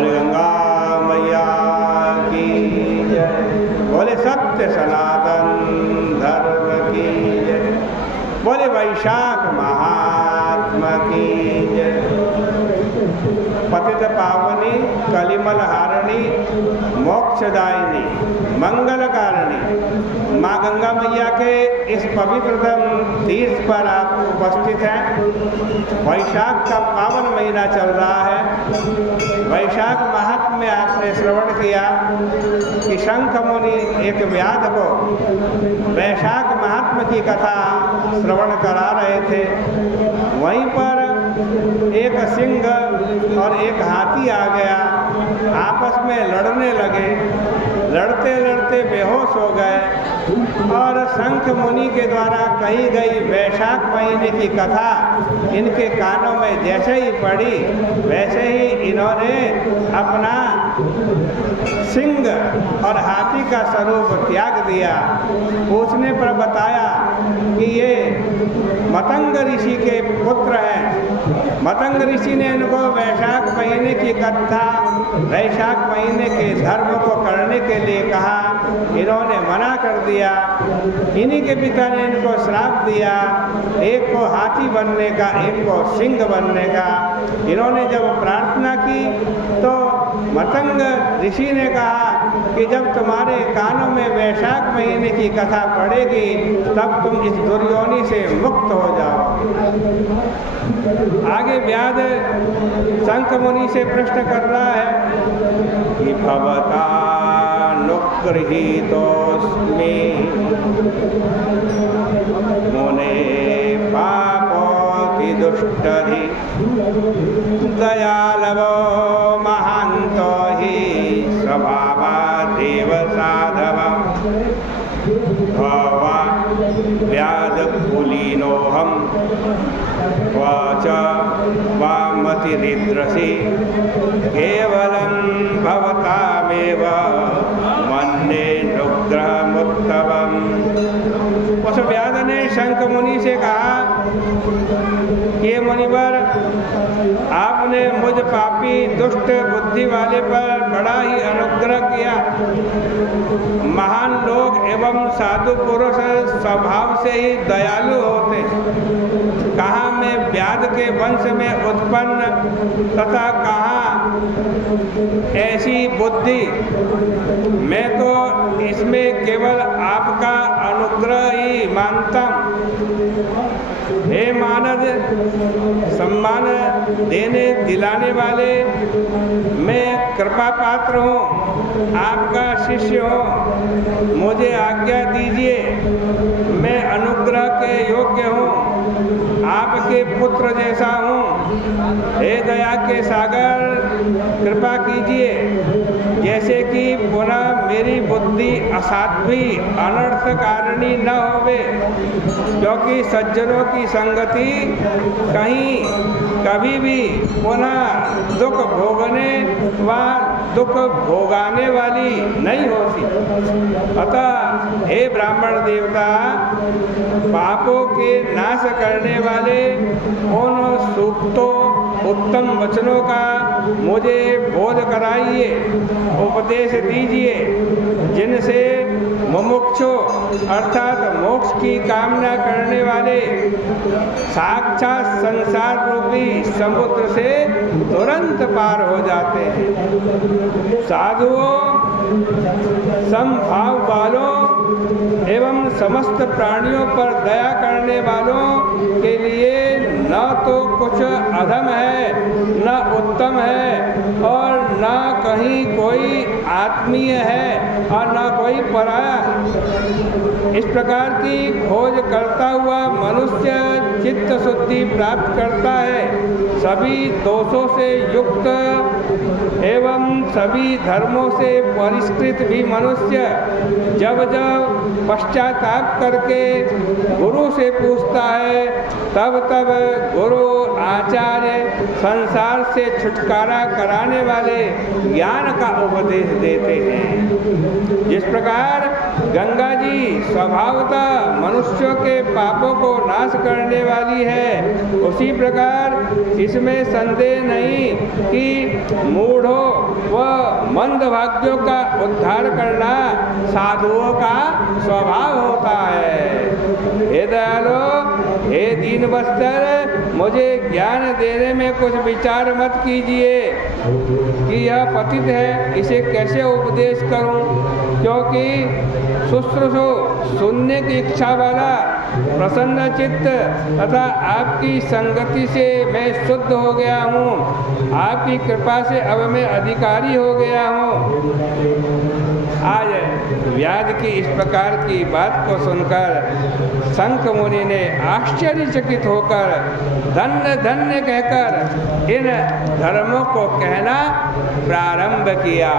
बोले गंगा मैया की जय। बोले सत्य सनातन धर्म की जय। बोले वैशाख महात्मा की जय। पतित पावनी कलिमल हारिणी मोक्षदायिनी मंगलकारिणी माँ गंगा मैया के इस पवित्रतम तीर्थ पर आप उपस्थित हैं। वैशाख का पावन महीना चल रहा है। वैशाख महात्म्य में आपने श्रवण किया कि शंख मुनि एक व्याध को वैशाख महात्म्य की कथा श्रवण करा रहे थे। वहीं पर एक सिंह और एक हाथी आ गया, आपस में लड़ने लगे। लड़ते लड़ते बेहोश हो गए और शंख मुनि के द्वारा कही गई वैशाख महीने की कथा इनके कानों में जैसे ही पड़ी वैसे ही इन्होंने अपना सिंह और हाथी का स्वरूप त्याग दिया। पूछने पर बताया कि ये मतंग ऋषि के पुत्र हैं। मतंग ऋषि ने इनको वैशाख महीने की कथा वैशाख महीने के धर्म को करने के लिए कहा। इन्होंने मना कर दिया। इन्हीं के पिता ने इनको श्राप दिया, एक को हाथी बनने का, एक को सिंह बनने का। इन्होंने जब प्रार्थना की तो मतंग ऋषि ने कहा कि जब तुम्हारे कानों में वैशाख महीने की कथा पड़ेगी तब तुम इस दुर्योनि से मुक्त हो जाओ। आगे व्याध शंख मुनि से प्रश्न कर रहा है कि भवतानुगृहीतोऽस्मि मुने पापोऽति दुष्टधि दयालवो महान्तो हि स्वभावादेव साधव भवा व्याधकुलीनोऽहं क्वच वामतिरिद्रसि केवलं भवतामेव मन्ये नुग्रहमुत्तमम्। उस व्याध ने शंख मुनि से कहा कि मुनिवर, आपने मुझ पापी दुष्ट बुद्धि वाले पर बड़ा ही अनुग्रह किया। महान लोग एवं साधु पुरुष स्वभाव से ही दयालु होते। कहाँ मैं व्याध के वंश में उत्पन्न तथा कहाँ ऐसी बुद्धि। मैं तो इसमें केवल आपका अनुग्रह ही मानता हूँ। हे मानद सम्मान देने दिलाने वाले, मैं कृपा पात्र हूँ, आपका शिष्य हूँ। मुझे आज्ञा दीजिए, मैं अनुग्रह के योग्य हूँ, आपके पुत्र जैसा हूँ। हे दया के सागर, कृपा कीजिए जैसे कि पुनः मेरी बुद्धि असाध्वी अनर्थकारिणी न होवे, क्योंकि सज्जनों की संगति कहीं कभी भी पुनः दुख भोगने व दुख भोगाने वाली नहीं होती। अतः हे ब्राह्मण देवता, पापों के नाश करने वाले उन सूक्तों उत्तम वचनों का मुझे बोध कराइए, उपदेश दीजिए, जिनसे मुमुक्षु अर्थात मोक्ष की कामना करने वाले साक्षात संसार रूपी समुद्र से तुरंत पार हो जाते हैं। साधुओं, समभाव वालों एवं समस्त प्राणियों पर दया करने वालों के लिए न तो कुछ अधम है, न उत्तम है, और न कहीं कोई आत्मीय है और न कोई पराया है। इस प्रकार की खोज करता हुआ मनुष्य चित्त शुद्धि प्राप्त करता है। सभी दोषों से युक्त एवं सभी धर्मों से परिष्कृत भी मनुष्य जब जब पश्चाताप करके गुरु से पूछता है, तब तब गुरु आचार्य संसार से छुटकारा कराने वाले ज्ञान का उपदेश देते हैं। जिस प्रकार गंगा जी स्वभावतः मनुष्यों के पापों को नाश करने वाली है, उसी प्रकार इसमें संदेह नहीं कि मूढ़ों व मंदभाग्यों का उद्धार करना साधुओं का स्वभाव होता है। हे दयालो, हे दीनवत्सल, मुझे ज्ञान देने में कुछ विचार मत कीजिए कि यह पतित है, इसे कैसे उपदेश करूं, क्योंकि शुश्रूषु सुनने की इच्छा वाला प्रसन्न चित्त तथा आपकी संगति से मैं शुद्ध हो गया हूँ। आपकी कृपा से अब मैं अधिकारी हो गया हूँ। आज व्यास की इस प्रकार की बात को सुनकर संक मुनि ने आश्चर्यचकित होकर धन्य धन्य कहकर इन धर्मों को कहना प्रारंभ किया।